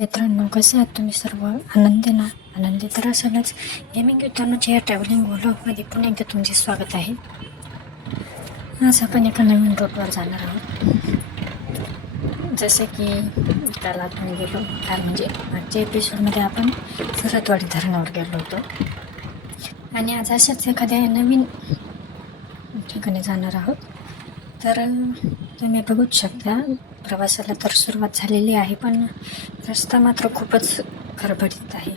मित्रांनो, कसे आहात तुम्ही सर्व? आनंदी तर असालच. गेमिंग युद्धांच्या या ट्रॅव्हलिंग व्लॉगमध्ये पुन्हा एकदा तुमचे स्वागत आहे. आज आपण एका नवीन रूटवर जाणार आहोत. जसे की काल आपण गेलो, म्हणजे मागच्या एपिसोडमध्ये आपण सरतवाडी धरणावर गेलो होतो आणि आज अशाच एखाद्या नवीन ठिकाणी जाणार आहोत. तर तुम्ही बघूच शकता, प्रवासाला तर सुरुवात झालेली आहे, पण रस्ता मात्र खूपच खडबडीत आहे.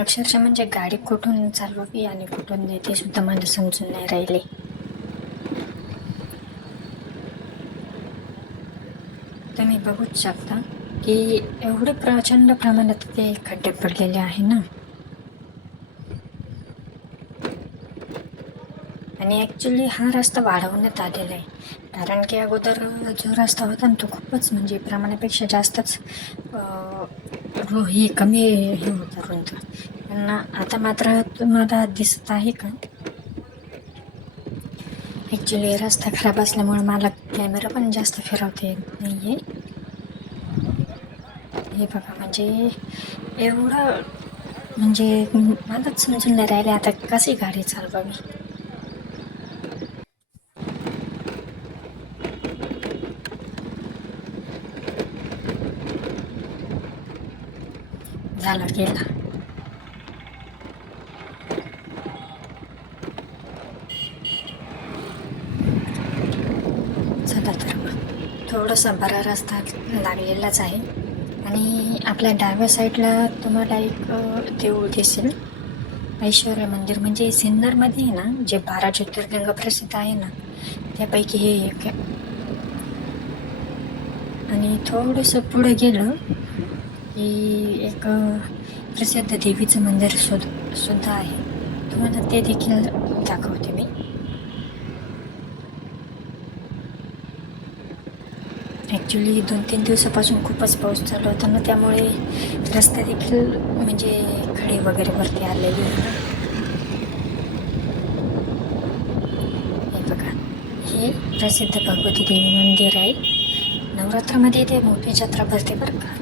अक्षरशः म्हणजे गाडी कुठून चालवावी आणि कुठून नाही ते सुद्धा मला समजून नाही राहिले. तुम्ही बघूच शकता की एवढे प्रचंड प्रमाणात ते खड्डे पडलेले आहे ना. आणि ॲक्च्युली हा रस्ता वाढवण्यात आलेला आहे, कारण की अगोदर जो रस्ता होता ना तो खूपच म्हणजे प्रमाणापेक्षा जास्तच हे कमी हे होतं रुंद. पण आता मात्र तुम्हाला दिसत आहे का, ॲक्च्युली रस्ता खराब असल्यामुळे मला कॅमेरा पण जास्त फिरवता येत नाही आहे. हे बघा, म्हणजे एवढं म्हणजे मलाच समजून नाही राहिले आता कशी गाडी चालवावी. झाला गेला. चला तर मग थोडासा बरा रस्ता लागलेलाच आहे. आणि आपल्या डाव्या साईडला तुम्हाला एक देऊळ दिसेल, ऐश्वर्य मंदिर. म्हणजे सिन्नरमध्ये ना जे 12 ज्योतिर्लिंग प्रसिद्ध आहे ना त्यापैकी हे एक आहे. आणि थोडंसं पुढे गेलं की एक प्रसिद्ध देवीचं मंदिर सुद्धा आहे. तुम्हाला ते देखील दाखवते मी. ॲक्च्युली 2-3 दिवसापासून खूपच पाऊस चालू होता ना, त्यामुळे रस्ते देखील म्हणजे खडे वगैरे वरती आलेली आहे ना. हे बघा, हे प्रसिद्ध भगवती देवी मंदिर आहे. नवरात्रामध्ये इथे मोठी जत्रा भरते बरं का.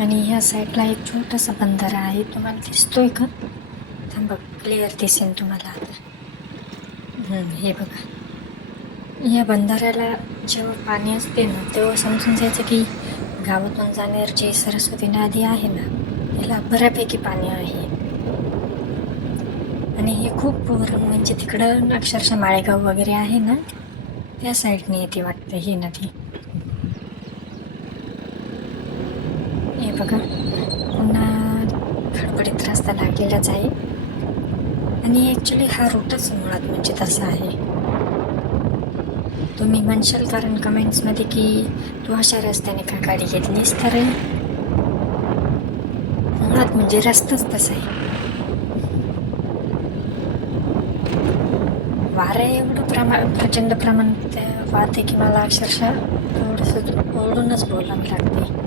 आणि ह्या साईडला एक छोटासा बंधारा आहे, तुम्हाला दिसतोय का? थांबा, क्लिअर दिसेल तुम्हाला आता. हे बघा, या बंधाऱ्याला जेव्हा पाणी असते ना तेव्हा समजून जायचं की गावातून जाणारी जी सरस्वती नदी आहे ना त्याला बऱ्यापैकी पाणी आहे. आणि हे खूप म्हणजे तिकडं अक्षरशः माळेगाव वगैरे आहे ना त्या साईडने येते वाटतं ही नदी. हे बघा, पुन्हा खडबडीत रस्ता लागलेलाच आहे. आणि ॲक्च्युली हा रूटच मुळात म्हणजे तसा आहे. तुम्ही म्हणशाल कारण कमेंट्समध्ये की तू अशा रस्त्याने का गाडी घेतलीस, तर मुळात म्हणजे रस्ताच तसा आहे. वारं एवढं प्रचंड प्रमाणात वाहते की मला अक्षरशः थोडंसं ओढूनच बोलावं लागते.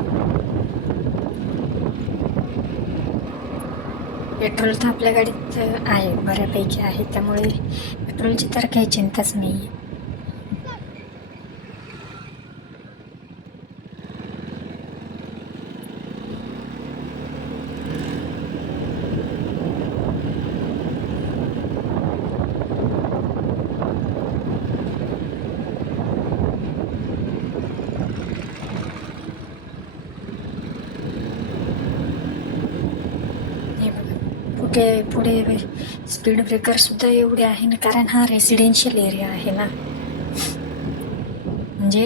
पेट्रोल तर आपल्या गाडीत आहे, बऱ्यापैकी आहे, त्यामुळे पेट्रोलची तर काही चिंताच नाही आहे. पुढे स्पीड ब्रेकरसुद्धा एवढे आहे ना, कारण हा रेसिडेन्शियल एरिया आहे ना. म्हणजे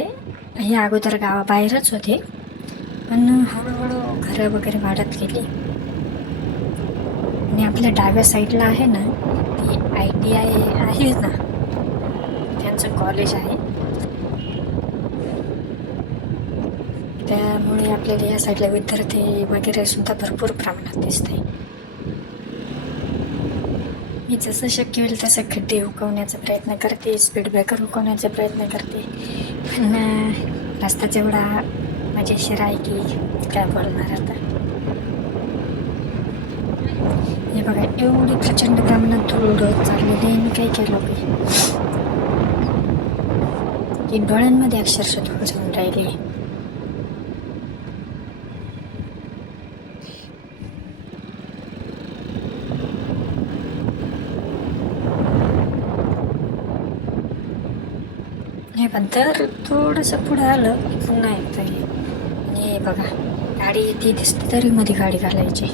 हे अगोदर गावाबाहेरच होते, पण हळूहळू घरं वगैरे वाढत गेली. आणि आपल्या डाव्या साईडला आहे ना ती ITI आहे ना, त्यांचं कॉलेज आहे, त्यामुळे आपल्याला या साईडला विद्यार्थी वगैरे सुद्धा भरपूर प्रमाणात दिसते. मी जसं शक्य होईल तसं खड्डे हुकवण्याचा प्रयत्न करते, स्पीड ब्रेकर हुकवण्याचा प्रयत्न करते, पण रस्ताच एवढा मजेशीर आहे की काय बोलणार आता. हे बघा, एवढी प्रचंड प्रमाणात धूळ उडवत चाललेली आहे, मी काय केलं की की डोळ्यांमध्ये अक्षरशः धूळ जाऊन राहिली. हे पण तर थोडंसं पुढं आलं की पुन्हा एकदा हे. आणि हे बघा, गाडी ती दिसते तरी मध्ये गाडी घालायची.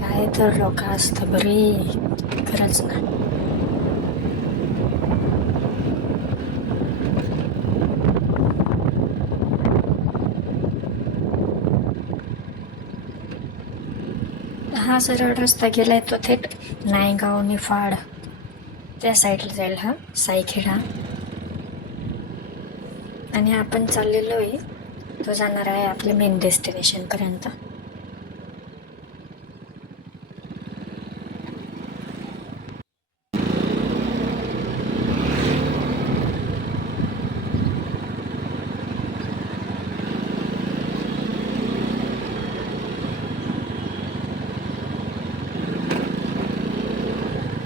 काय तर लोक असतं बरे, खरंच ना. हा सरळ रस्ता गेलाय तो थेट नायगाव निफाड त्या साईडला जाईल हा साईखेडा. आणि आपण चाललेलो आहे तो जाणार आहे आपल्या मेन डेस्टिनेशन पर्यंत.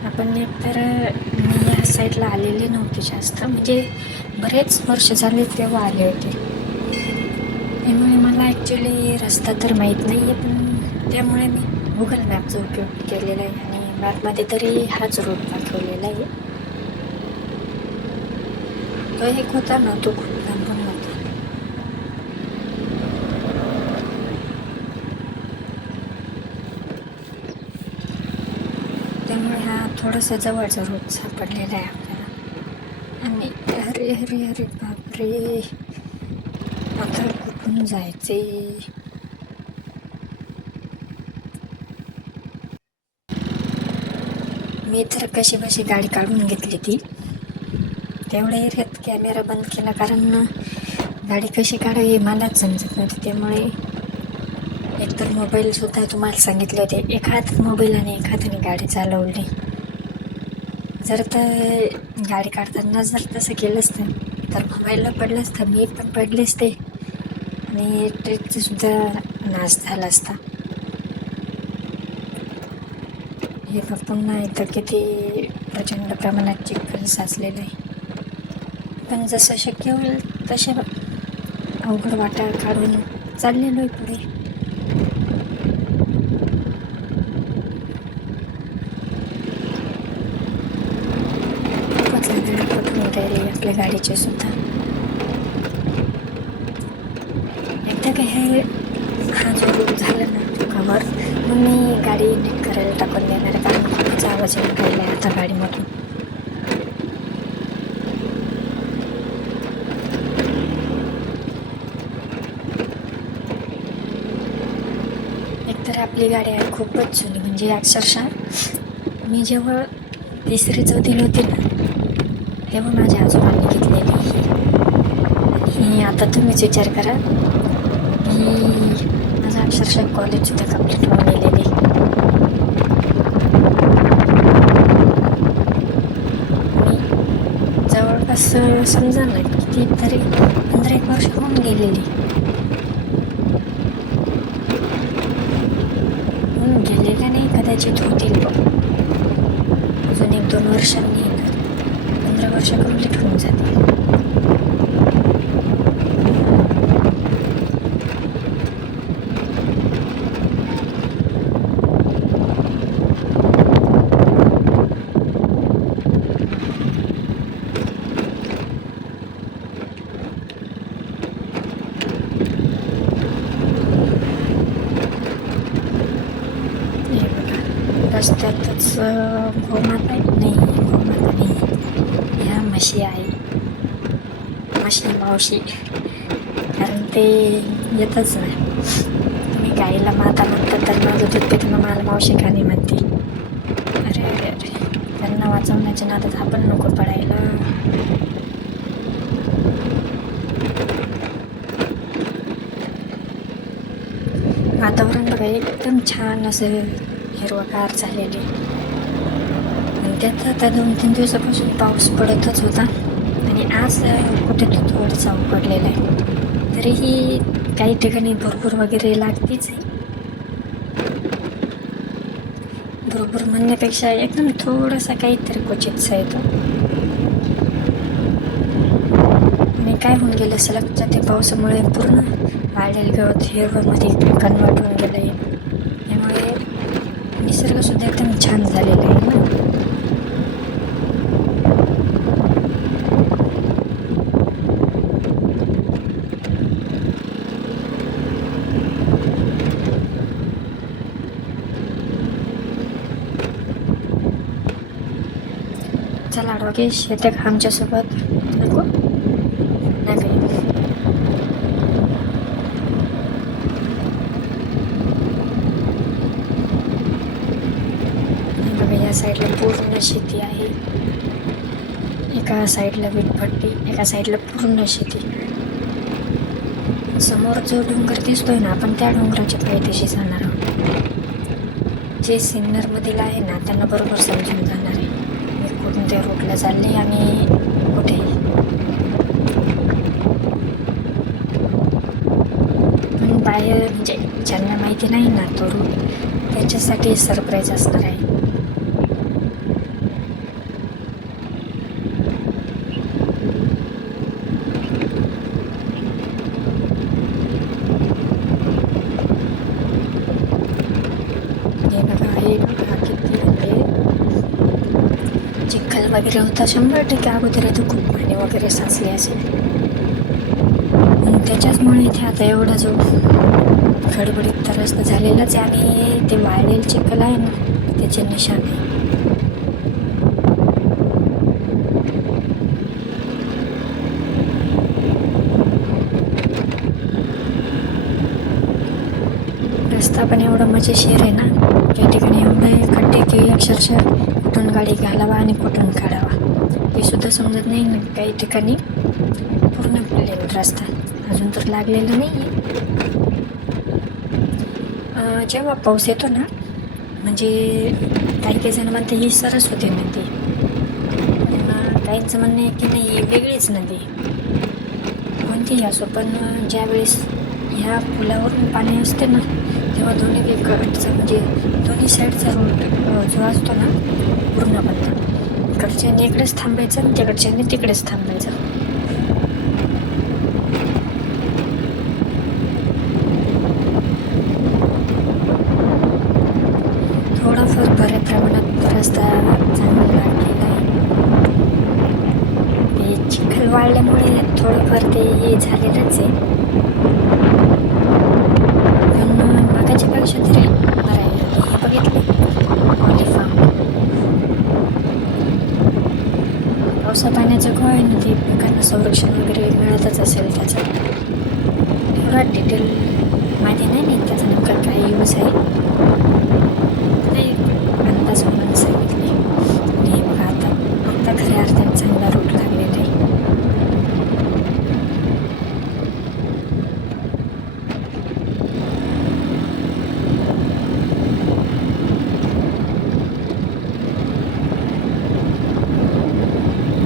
आपण एकतर मी या साईडला आलेले नव्हते जास्त, म्हणजे बरेच वर्ष झाले तेव्हा आले होते. त्यामुळे मला ॲक्च्युली रस्ता तर माहीत नाही आहे, पण त्यामुळे मी गुगल मॅपचा उपयोग केलेला आहे आणि मॅपमध्ये तरी हाच रूट दाखवलेला आहे. तो एक होता ना, तो खूप लांबून होता. त्यामुळे हा थोडासा जवळचा रूट सापडलेला आहे आपल्याला. आणि अरे अरे अरे बापरे, आता कुठून जायचे? मी तर कशी बशी गाडी काढून घेतली ती. तेवढ्या एरियात कॅमेरा बंद केला, कारण गाडी कशी काढावी मलाच समजत नव्हती. त्यामुळे एकतर मोबाईलसुद्धा तुम्हाला सांगितले होते, एका हातात मोबाईल आणि एका हाताने गाडी चालवली. जर तर गाडी काढताना जर तसं केलं असतं तर मोबाईलला पडलं असतं, मी पण पडले असते आणि ट्रिपचा सुद्धा नाश झाला असता. हे पुन्हा एकदा किती प्रचंड प्रमाणात चिखल साचलेलं आहे. पण जसं शक्य होईल तसे अवघड वाटा काढून चाललेलो आहे पुढे. खूपच धडपड होत राहिली आपल्या गाडीची सुद्धा. एकदा काय हा जो रूट झाला ना कवर, मग मी गाडी नीट करायला टाकून देणार आहे, कारण खूपच आवाज येऊन राहिला आहे आता गाडीमधून. एकतर आपली गाडी आहे खूपच जुनी, म्हणजे अक्षरशः मी जेव्हा 3री-4थीला होते ना तेव्हा माझ्या आजोबांनी घेतलेली ही. आता तुम्हीच विचार करा, की माझं अक्षरशः कॉलेजसुद्धा कंप्लीट होऊन गेलेली. मी जवळपास समजा ना किती तरी 15-1 वर्ष होऊन गेलेली. गेलेल्या नाही, कदाचित होतील बघ अजून 1-2 वर्षांनी. 15 वर्ष कंप्लीट होऊन जातील. रस्त्यातच गोमाता नाही, गोमाता नाही, ह्या म्हशी आहे, म्हशी मावशी, कारण ते येतच नाही. तुम्ही गाईला माता म्हणतात तर माझं दूध पिताना मला मावशी का नाही म्हणते? अरे अरे अरे, त्यांना वाचवण्याच्या नादात आपण नको पडायला. वातावरण बघा एकदम छान असं हिरवगार झालेले. आणि त्यात आता 2-3 दिवसापासून पाऊस पडतच होता आणि आज कुठे तो थोडासा उघडलेला आहे. तरीही काही ठिकाणी भरपूर वगैरे लागतेच आहे. भरपूर म्हणण्यापेक्षा एकदम थोडासा काहीतरी क्वचितचा येतो. काय होऊन गेलं सलगच्या ते पावसामुळे पूर्ण वाळलेलं गवत हिरवंमध्ये कन्वर्ट होऊन गेलं आहे. त्यामुळे निसर्गसुद्धा एकदम छान झालेला आहे ना. चला डोगेश येते का आमच्यासोबत? नको नाही काही. बघा या साईडला पूर्ण शेती आहे. एका साईडला वीटभट्टी, एका साईडला पूर्ण शेती. समोर जो डोंगर दिसतोय ना, आपण त्या डोंगराच्या पायथ्याशी जाणार आहोत. जे सिन्नरमधील आहे ना त्यांना बरोबर समजून जाणार आहे मी कुठून त्या रूटला चालले आणि कुठे. पण बाहेर म्हणजे ज्यांना माहिती नाही ना तो रूट, त्यांच्यासाठी सरप्राईज असणार आहे. किती म्हणजे चिखल वगैरे होता 100% अगोदर इथं खूप पाणी वगैरे साचले असेल. त्याच्याचमुळे इथे आता एवढा जो खडबडीत रस्ता झालेलाच आहे आणि ते वाळलेलं चिखल आहे ना त्याचे निशाण आहे. रस्ता पण एवढा मजेशीर आहे ना, काही ठिकाणी एवढे खड्डे की अक्षरशः कुठून गाडी घालावा आणि कुठून काढावा हे सुद्धा समजत नाही ना. काही ठिकाणी पूर्ण प्लेन रस्ता अजून तर लागलेला नाही आहे. जेव्हा पाऊस येतो ना, म्हणजे काही जण म्हणते ही सरस्वती नदी, काहींचं म्हणणं आहे की नाही ही वेगळीच नदी. कोणतीही असो, पण ज्यावेळेस ह्या पुलावरून पाणी असते ना तेव्हा दोन्ही कडचं म्हणजे दोन्ही साईडचा रोड जो असतो ना पूर्ण बंद. इकडच्याने इकडेच थांबायचं आणि तिकडच्याने तिकडेच थांबायचं. थोडाफार बऱ्या प्रमाणात रस्ता चांगला लागलेला आहे. ते चिखल वाळल्यामुळे थोडंफार ते हे झालेलंच आहे, पण मागाच्या पेक्षा तरी बरं आहे. हे बघितलं ऑलिफार्म, पावसा पाण्याचं काय ना ते पिकांना संरक्षण वगैरे मिळतच असेल. त्याचं थोडा डिटेल माहिती नाही त्याचा नेमका काय यूज आहे, अंदाज म्हणून सांगितले. आणि बघा आता खऱ्या अर्थाने चांगला रूट लागलेला आहे.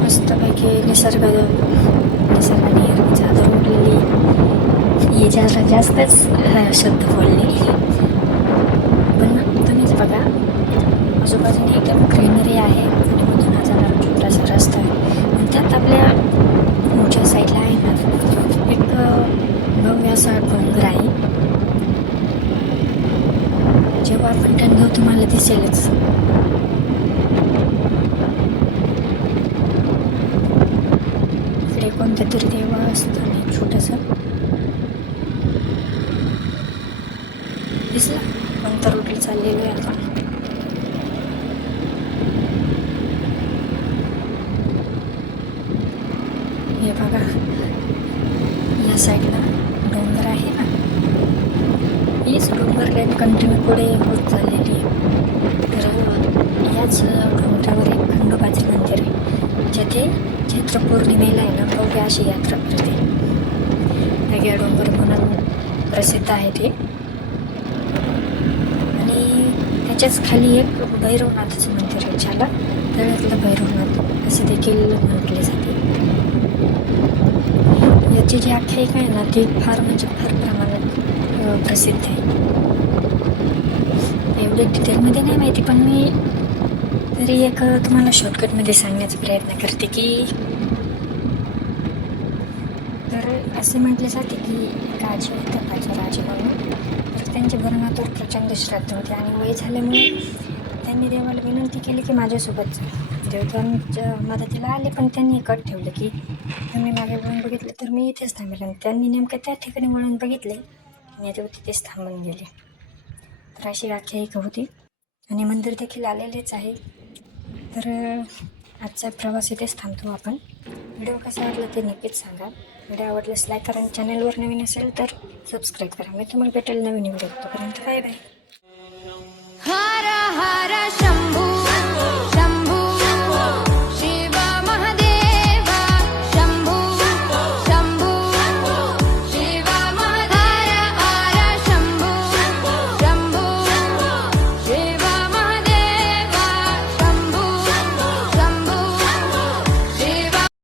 मस्तपैकी निसर्गाने हिरवी चादर उडलेली. हे जरा जास्तच शब्द बोलले, पण तुम्हीच बघा आजूबाजूने एकदम ग्रीनरी आहे आणि मधून हा जाणारा छोटासा रस्ता आहे. आणि त्यात आपल्या मोठ्या साईडला आहे ना एक भव्य असा डोंगर आहे. जेव्हा आपण टणगाव तुम्हाला दिसेलच. इकडे कोणत्या तरी देवस्थान छोटंसं दिसलं. कोणत्या रोडला चाललेलो आहे आपण. हे बघा या साईडला डोंगर आहे ना, हीच डोंगर लाईन कंटिन्यू पुढे होत चाललेली आहे. तर याच डोंगरावर एक खंडोबाचे मंदिर आहे, जिथे चैत्र पौर्णिमेला आहे ना भव्य अशी यात्रा करते. वेगळ्या डोंगर म्हणून प्रसिद्ध आहे ते. आणि त्याच्याच खाली एक भैरवनाथाचं मंदिर आहे, ज्याला तळ्यातलं भैरवनाथ असे देखील म्हटले जाते. याची जी आख्यायिका आहे ना ती फार म्हणजे फार प्रमाणात प्रसिद्ध आहे. एवढे डिटेलमध्ये नाही माहिती, पण मी तरी एक तुम्हाला शॉर्टकटमध्ये सांगण्याचा प्रयत्न करते की तर असे म्हटले जाते की एक आजी होत्या राजे म्हणून. तर त्यांच्या भरणातूर प्रचंड श्राद्ध होते आणि वय झाल्यामुळे त्यांनी देवाला विनंती केली की माझ्यासोबत जा. देव त्यांच्या मदतीला आले, पण त्यांनी एक अट ठेवलं की तुम्ही मागे वळून बघितलं तर मी इथेच थांबेल. आणि त्यांनी नेमकं त्या ठिकाणी वळून बघितले आणि देव तिथेच थांबून गेले. तर अशी आख्यायिका होती आणि मंदिर देखील आलेलेच आहे. तर आजचा प्रवास इथेच थांबतो आपण. व्हिडिओ कसा वाटला ते नक्कीच सांगा. व्हिडिओ आवडल्यास लाईक करा आणि चॅनलवर नवीन असेल तर सबस्क्राईब करा. मी तुम्हाला भेटेल नवीन व्हिडिओ. तोपर्यंत बाय बाय. हर हर शंभू